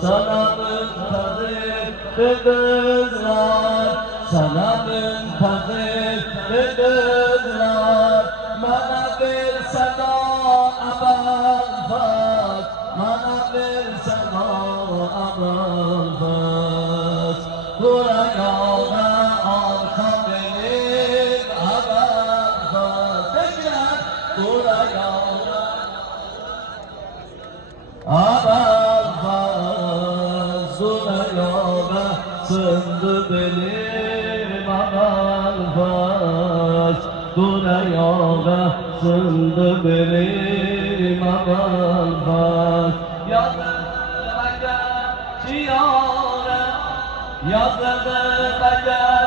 sana müntazır sana müntazır bana bir sana abarfat, bana bir sana abarfat. Buraya arka benim abarfat. Tekrar buraya abarfat. Buraya sındı benim abarfat. Buraya sındı benim abarfat. Yazık bana ciğere, yazık bana